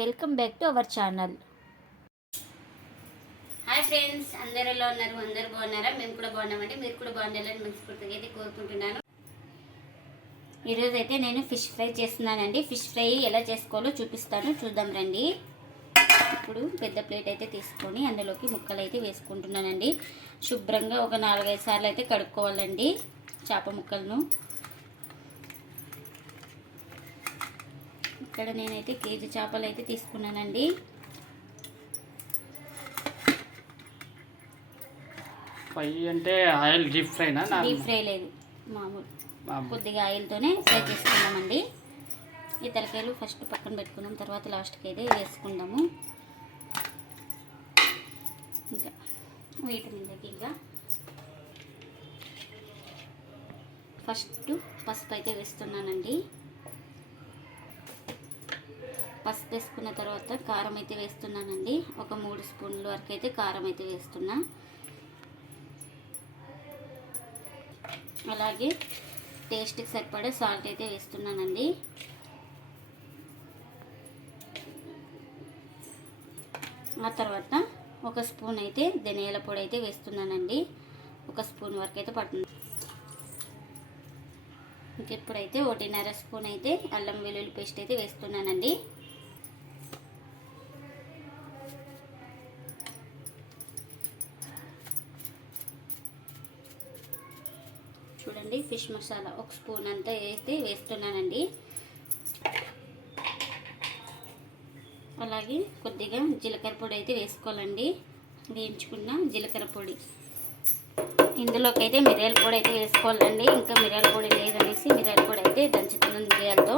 Welcome back to our channel. Hi friends అందరు ఎలా ఉన్నారు? అందరు బాగున్నారా? మేము కూడా బాగున్నామండి. మీరు కూడా బాగుండాలని మనస్ఫూర్తిగా అయితే కోరుకుంటున్నాను. ఈరోజు అయితే నేను ఫిష్ ఫ్రై చేస్తున్నానండి. ఫిష్ ఫ్రై ఎలా చేసుకోవాలో చూపిస్తాను. చూద్దాం రండి. ఇప్పుడు పెద్ద ప్లేట్ అయితే తీసుకొని అందులోకి ముక్కలు అయితే వేసుకుంటున్నానండి. శుభ్రంగా ఒక నాలుగైదు సార్లు అయితే కడుక్కోవాలండి. చేప ముక్కలను ఇక్కడ నేనైతే కేజీ చేపలు అయితే తీసుకున్నానండి. ఫ్రై అంటే ఆయిల్ డీప్ ఫ్రైనా? డీప్ ఫ్రై లేదు. మామూలు. కొద్దిగా ఆయిల్తోనే ఫ్రై చేసుకుందామండి ఈ తలకాయలు ఫస్ట్ పక్కన పెట్టుకుందాం తర్వాత లాస్ట్కి అయితే వేసుకుందాము. ఇంకా వీటి మీదకి ఇంకా ఫస్ట్ పసుపు అయితే వేస్తున్నానండి. పసుపు వేసుకున్న తర్వాత కారం అయితే వేస్తున్నానండి. ఒక మూడు స్పూన్ల వరకు అయితే కారం అయితే వేస్తున్నా. అలాగే టేస్ట్కి సరిపడే సాల్ట్ అయితే వేస్తున్నానండి. ఆ తర్వాత ఒక స్పూన్ అయితే ధనియాల పొడి అయితే వేస్తున్నానండి. ఒక స్పూన్ వరకు అయితే పడుతుంది. ఇంకెప్పుడైతే ఒకటిన్నర స్పూన్ అయితే అల్లం వెల్లుల్లి పేస్ట్ అయితే వేస్తున్నానండి చూడండి ఫిష్ మసాలా ఒక స్పూన్ అంతా వేస్తే వేస్తున్నానండి. అలాగే కొద్దిగా జీలకర్ర పొడి అయితే వేసుకోవాలండి. వేయించుకున్న జీలకర్ర పొడి. ఇందులోకి అయితే మిరియాల పొడి అయితే వేసుకోవాలండి. ఇంకా మిరియాల పొడి లేదనేసి మిరియాల పొడి అయితే దంచుతున్నాను మిరియాలతో.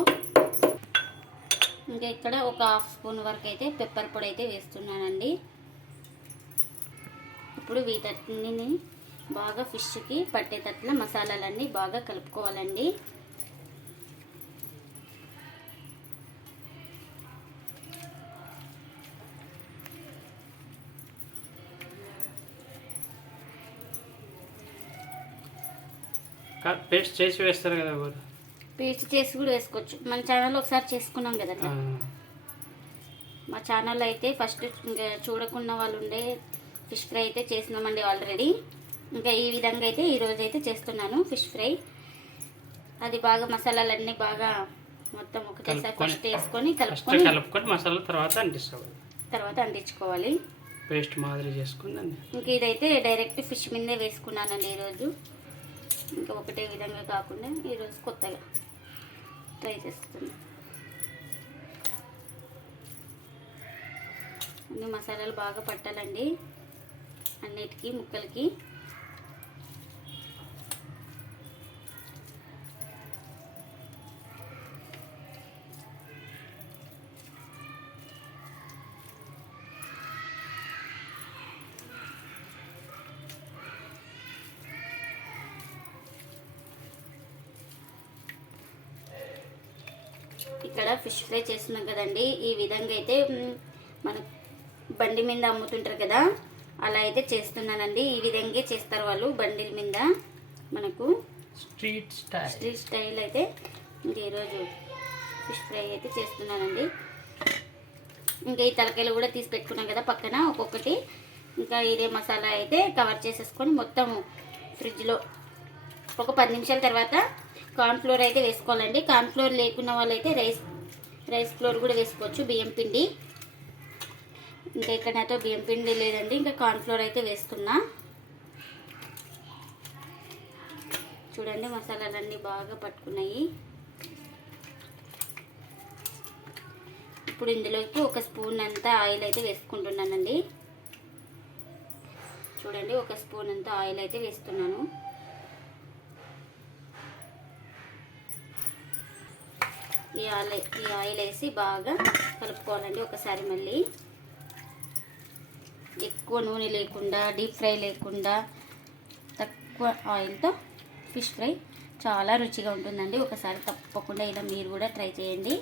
ఇంకా ఇక్కడ ఒక హాఫ్ స్పూన్ వరకు అయితే పెప్పర్ పొడి అయితే వేస్తున్నానండి. ఇప్పుడు వీటన్నిటిని బాగా ఫిష్కి పట్టేటట్లు మసాలాలన్నీ బాగా కలుపుకోవాలండి. పేస్ట్ చేసి వేస్తారు కదా పేస్ట్ చేసి కూడా వేసుకోవచ్చు. మన ఛానల్లో ఒకసారి చేసుకున్నాం కదా మా ఛానల్లో అయితే ఫస్ట్ ఇంకా చూడకున్న వాళ్ళు ఉండే ఫిష్ ఫ్రై అయితే చేసినామండి ఆల్రెడీ. ఇంకా ఈ విధంగా అయితే ఈరోజు అయితే చేస్తున్నాను ఫిష్ ఫ్రై. అది బాగా మసాలాలన్నీ బాగా మొత్తం ఒకటేసారి. ఫస్ట్ వేసుకొని కలుపుకొని కలుపుకొని మసాలా తర్వాత అంటిస్తావు. తర్వాత అంటించుకోవాలి. పేస్ట్ మాదిరి చేసుకుని దాన్ని ఇంక ఇదైతే డైరెక్ట్ ఫిష్ మీదే వేసుకున్నానండి ఈరోజు. ఇంకా ఒకటే విధంగా కాకుండా ఈరోజు కొత్తగా ట్రై చేస్తున్నాను అన్ని మసాలాలు బాగా పట్టాలండి. అన్నిటికీ ముక్కలకి. ఇక్కడ ఫిష్ ఫ్రై చేస్తున్నాం కదండి. ఈ విధంగా అయితే మన బండి మీద అమ్ముతుంటారు కదా అలా అయితే చేస్తున్నానండి. ఈ విధంగా చేస్తారు వాళ్ళు బండిల మీద మనకు. స్ట్రీట్ స్టైల్ స్ట్రీట్ స్టైల్ అయితే ఇంక ఈరోజు ఫిష్ ఫ్రై అయితే చేస్తున్నానండి. ఇంకా ఈ తలకాయలు కూడా తీసి పెట్టుకున్నాం కదా పక్కన ఒక్కొక్కటి. ఇంకా ఇదే మసాలా అయితే కవర్ చేసేసుకొని మొత్తం ఫ్రిడ్జ్లో ఒక పది నిమిషాల తర్వాత కార్న్ఫ్లోర్ అయితే వేసుకోవాలండి. కార్న్ఫ్లోర్ లేకున్న వాళ్ళైతే రైస్ రైస్ ఫ్లోర్ కూడా వేసుకోవచ్చు బియ్యం పిండి. ఇంకా ఇక్కడ నాతో బియ్యం పిండి లేదండి ఇంకా కార్న్ఫ్లోర్ అయితే వేస్తున్నా. చూడండి మసాలాలన్నీ బాగా పట్టుకున్నాయి. ఇప్పుడు ఇందులోకి ఒక స్పూన్ అంతా ఆయిల్ అయితే వేసుకుంటున్నానండి. చూడండి ఒక స్పూన్ అంతా ఆయిల్ అయితే వేస్తున్నాను. ఈ ఆయిల్ ఈ ఆయిల్ వేసి బాగా కలుపుకోవాలండి ఒకసారి మళ్ళీ. ఎక్కువ నూనె లేకుండా డీప్ ఫ్రై లేకుండా తక్కువ ఆయిల్తో ఫిష్ ఫ్రై చాలా రుచిగా ఉంటుందండి. ఒకసారి తప్పకుండా ఇలా మీరు కూడా ట్రై చేయండి.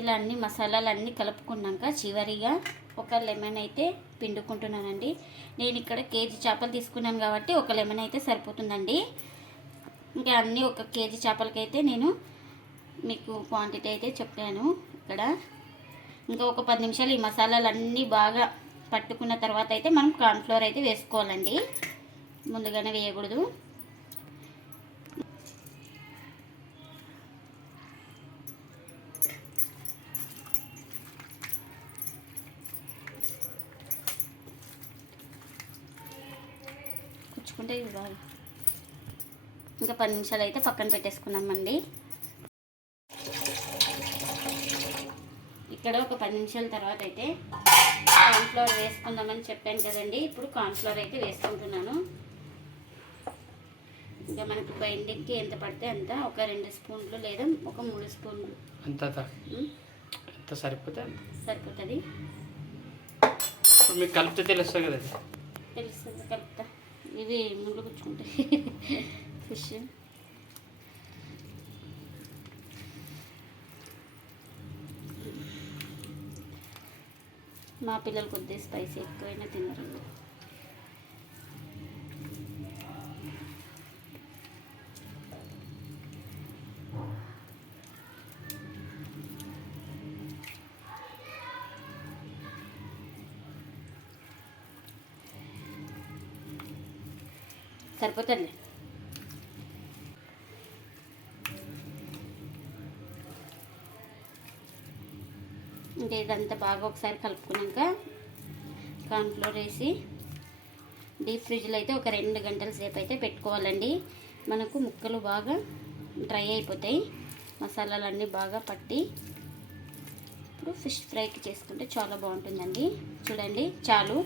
ఇలా అన్ని మసాలాలు అన్నీ కలుపుకున్నాక చివరిగా ఒక లెమన్ అయితే పిండుకుంటున్నానండి. నేను ఇక్కడ కేజీ చేపలు తీసుకున్నాను కాబట్టి ఒక లెమన్ అయితే సరిపోతుందండి. ఇంకా అన్నీ ఒక కేజీ చేపలకైతే నేను మీకు క్వాంటిటీ అయితే చెప్పాను ఇక్కడ. ఇంకా ఒక పది నిమిషాలు ఈ మసాలాలు అన్నీ బాగా పట్టుకున్న తర్వాత అయితే మనం కార్న్ఫ్లోర్ అయితే వేసుకోవాలండి. ముందుగానే వేయకూడదు. ఇవి బాగా ఇంకా పది నిమిషాలు అయితే పక్కన పెట్టేసుకున్నామండి. ఇక్కడ ఒక పది నిమిషాల తర్వాత అయితే కార్న్ఫ్లవర్ వేసుకుందామని చెప్పాను కదండి. ఇప్పుడు కార్న్ఫ్లవర్ అయితే వేసుకుంటున్నాను. ఇంకా మనకి బైండింగ్కి ఎంత పడితే అంత ఒక రెండు స్పూన్లు లేదా ఒక మూడు స్పూన్లు. అంత సరిపోతే. సరిపోతుంది. ఇప్పుడు మీకు కలిపితే తెలుస్తుంది కదా. తెలుస్తుంది కలుపుతా. ఇవి ముళ్ళు గుచ్చుకుంటాయి ఫిష్ మా పిల్లలు కొద్దిగా స్పైసీ ఎక్కువైనా తినరు. సరిపోతుంది అంటే ఇదంతా బాగా ఒకసారి కలుపుకున్నాక కార్న్ఫ్లోర్ వేసి డీప్ ఫ్రిడ్జ్లో అయితే ఒక రెండు గంటల సేపు అయితే పెట్టుకోవాలండి. మనకు ముక్కలు బాగా డ్రై అయిపోతాయి. మసాలాలు అన్నీ బాగా పట్టి ఇప్పుడు ఫిష్ ఫ్రైకి చేసుకుంటే చాలా బాగుంటుందండి. చూడండి చాలు.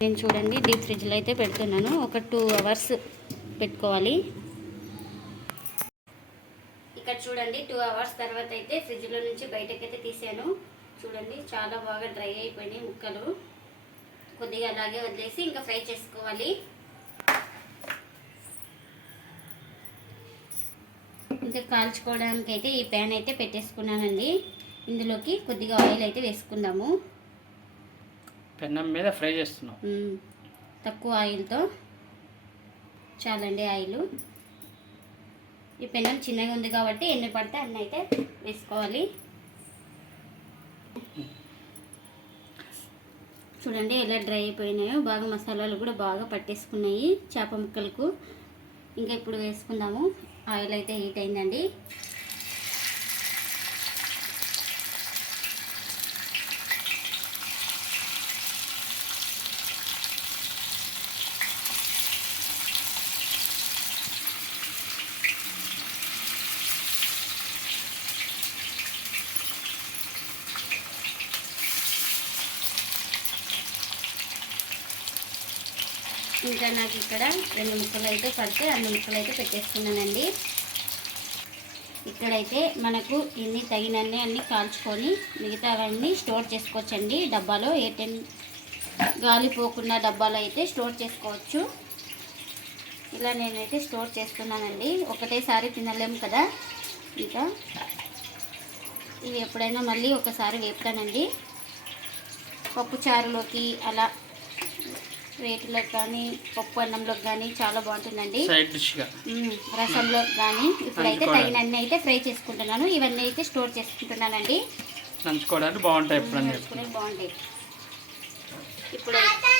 నేను చూడండి డీప్ ఫ్రిడ్జ్లో అయితే పెడుతున్నాను. ఒక టూ అవర్స్ పెట్టుకోవాలి. ఇక్కడ చూడండి టూ అవర్స్ తర్వాత అయితే ఫ్రిడ్జ్లో నుంచి బయటకైతే తీసాను. చూడండి చాలా బాగా డ్రై అయిపోయినాయి ముక్కలు. కొద్దిగా అలాగే వదిలేసి ఇంకా ఫ్రై చేసుకోవాలి. ఇంకా కాల్చుకోవడానికి అయితే ఈ ప్యాన్ అయితే పెట్టేసుకున్నానండి. ఇందులోకి కొద్దిగా ఆయిల్ అయితే వేసుకుందాము. పెన్నం మీద ఫ్రై చేస్తున్నాం. తక్కువ ఆయిల్తో చాలండి ఆయిల్. ఈ పెన్నం చిన్నగా ఉంది కాబట్టి ఎన్ని పడితే అన్ని అయితే వేసుకోవాలి. చూడండి ఎలా డ్రై అయిపోయినాయో బాగా మసాలాలు కూడా బాగా పట్టేసుకున్నాయి చేప ముక్కలకు. ఇంకా ఇప్పుడు వేసుకుందాము. ఆయిల్ అయితే హీట్ అయిందండి. ఇంకా నాకు ఇక్కడ రెండు ముక్కలు అయితే పడితే రెండు ముక్కలు అయితే పెట్టేసుకున్నానండి ఇక్కడైతే మనకు ఇన్ని తగినన్ని అన్ని కాల్చుకొని మిగతావన్నీ స్టోర్ చేసుకోవచ్చండి. డబ్బాలో ఏ టెన్ గాలి పోకుండా డబ్బాలో అయితే స్టోర్ చేసుకోవచ్చు. ఇలా నేనైతే స్టోర్ చేస్తున్నానండి. ఒకటేసారి తినలేము కదా. ఇంకా ఇవి ఎప్పుడైనా మళ్ళీ ఒకసారి వేపుతానండి. పప్పు చారులోకి అలా వేటిలోకి కానీ పప్పు అన్నంలోకి కానీ చాలా బాగుంటుందండి. రసంలో కానీ ఇప్పుడైతే. తగినన్ని అయితే ఫ్రై చేసుకుంటున్నాను. ఇవన్నీ అయితే స్టోర్ చేసుకుంటున్నానండి. నంచుకోవడానికి బాగుంటాయి బాగుంటాయి. ఇప్పుడైతే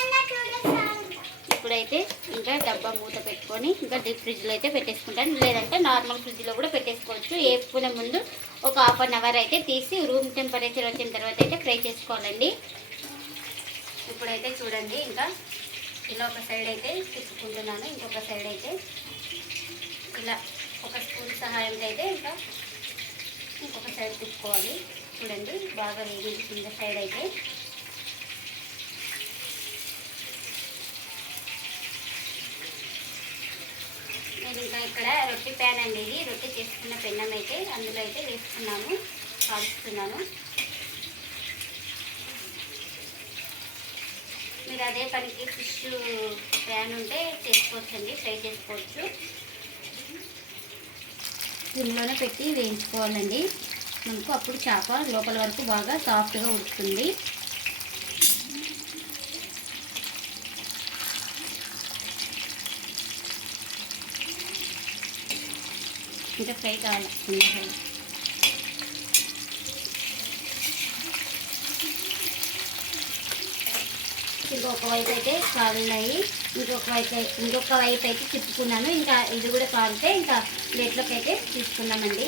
ఇప్పుడైతే ఇంకా డబ్బా మూత పెట్టుకొని ఇంకా డీప్ ఫ్రిడ్జ్లో అయితే పెట్టేసుకుంటాను. లేదంటే నార్మల్ ఫ్రిడ్జ్లో కూడా పెట్టేసుకోవచ్చు. వేపుకునే ముందు ఒక హాఫ్ అన్ అవర్ అయితే తీసి రూమ్ టెంపరేచర్ వచ్చిన తర్వాత అయితే ఫ్రై చేసుకోవాలండి. ఇప్పుడైతే చూడండి ఇంకా ఇలా ఒక సైడ్ అయితే తిప్పుకుంటున్నాను ఇంకొక సైడ్ అయితే ఇలా ఒక స్పూన్ సహాయంతో అయితే ఇంకా ఇంకొక సైడ్ తిప్పుకోవాలి. చూడండి బాగా వేగింది కింద సైడ్ అయితే. నేను ఇంకా ఇక్కడ రొట్టె ప్యాన్ అండి ఇది. రొట్టె చేసుకున్న పెన్నం అయితే అందులో అయితే వేసుకున్నాను కాల్చుతున్నాను. మీరు అదే పనికి ఫిష్ ప్యాన్ ఉంటే చేసుకోవచ్చండి ఫ్రై చేసుకోవచ్చు. దీనిలోనే పెట్టి వేయించుకోవాలండి. మనకు అప్పుడు చేప లోపల వరకు బాగా సాఫ్ట్గా ఉడుకుతుంది. ఇంకా ఫ్రై కావాలి ఇంకొక వైపు అయితే కాలున్నాయి ఇంకొక వైపు ఇంకొక వైపు అయితే తిప్పుకున్నాను. ఇంకా ఇది కూడా కాలితే ఇంకా ప్లేట్లోకి అయితే తీసుకున్నామండి.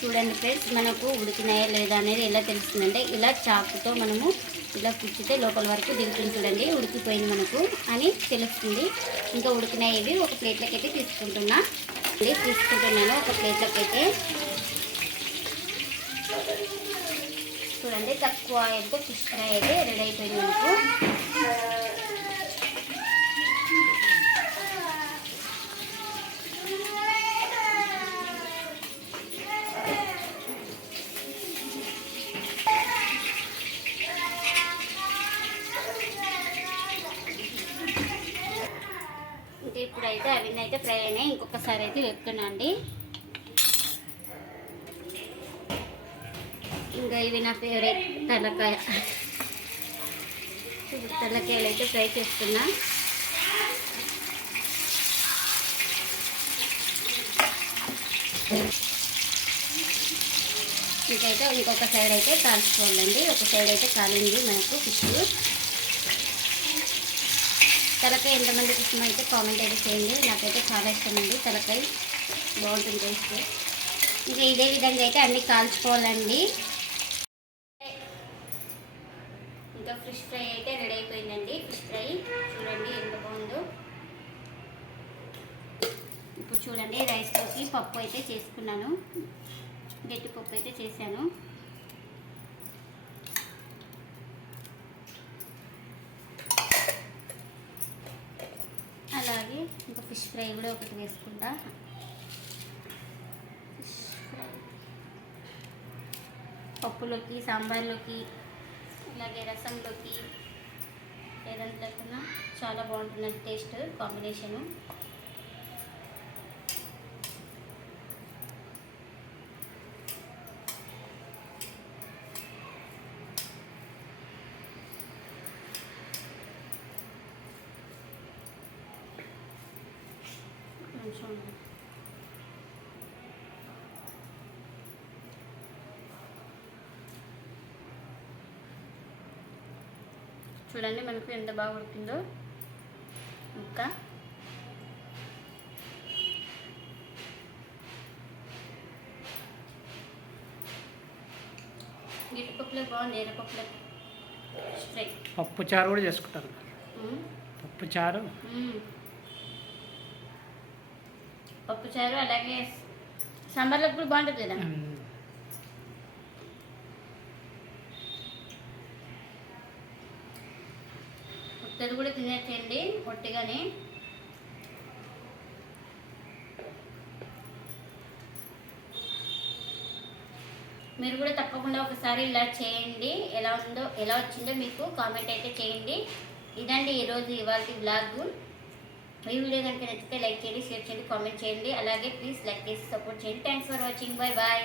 చూడండి ఫ్రెండ్స్ మనకు ఉడికినాయా లేదా అనేది ఎలా తెలుస్తుందంటే ఇలా చాకుతో మనము ఇలా కుచ్చితే లోపల వరకు దిగుతుంది చూడండి. ఉడికిపోయింది మనకు అని తెలుస్తుంది. ఇంకా ఉడికినాయి ఇవి. ఒక ప్లేట్లోకి అయితే తీసుకుంటున్నా. తీసుకుంటున్నాను. ఒక ప్లేట్లోకి అయితే చూడండి తక్కువ ఆయిల్తో ఫిష్ ఫ్రై అయితే రెడీ అయిపోయింది మీకు. ఇప్పుడైతే అవన్నీ అయితే ఫ్రై అయినాయి. ఇంకొకసారి అయితే వేపుతున్నా ఇంకా ఇవి నా ఫేవరెట్ తలకాయ. తలకాయలు అయితే ఫ్రై చేస్తున్నా. ఇంకైతే ఇంకొక సైడ్ అయితే కాల్చుకోవాలండి. ఒక సైడ్ అయితే కాలింది మనకు ఫిష్ తలకాయ ఎంతమందికి ఇష్టం అయితే కామెంట్ అయితే చేయండి. నాకైతే చాలా ఇష్టం అండి తలకాయ. బాగుంటుంది టేస్ట్ ఇంకా ఇదే విధంగా అయితే అన్నీ కాల్చుకోవాలండి ఇంకా ఫిష్ ఫ్రై అయితే రెడీ అయిపోయిందండి ఫిష్ ఫ్రై చూడండి ఎంత బాగుందో ఇప్పుడు చూడండి రైస్లోకి పప్పు అయితే చేసుకున్నాను. గట్టి పప్పు అయితే చేశాను. అలాగే ఇంకా ఫిష్ ఫ్రై కూడా ఒకటి వేసుకుంటా. Fish fry. పప్పులోకి సాంబార్లోకి అలాగే రసంలోకి ఏదంతా చాలా బాగుంటుంది టేస్ట్ కాంబినేషను. చూడండి మనకు ఎంత బాగా ఉడికిందో. ముక్క గిట్టుపప్పులో బాగుంది ఎర్రపప్పులో పప్పు చారు కూడా చేసుకుంటారు. పప్పు చారు. మ్మ్. పప్పుచారు అలాగే సాంబార్లో కూడా బాగుంటుంది కదా? ఉమ్, కూడా తినేటండి పొట్టిగానే. మీరు కూడా తప్పకుండా ఒకసారి ఇలా చేయండి. ఎలా ఉందో ఎలా వచ్చిందో మీకు కామెంట్ అయితే చేయండి. ఇదండి ఈరోజు ఇవాళ బ్లాగ్ ఈ వీడియో కనుక నచ్చితే లైక్ చేయండి షేర్ చేయండి కామెంట్ చేయండి. అలాగే ప్లీజ్ లైక్ చేసి సపోర్ట్ చేయండి. Thanks for watching bye bye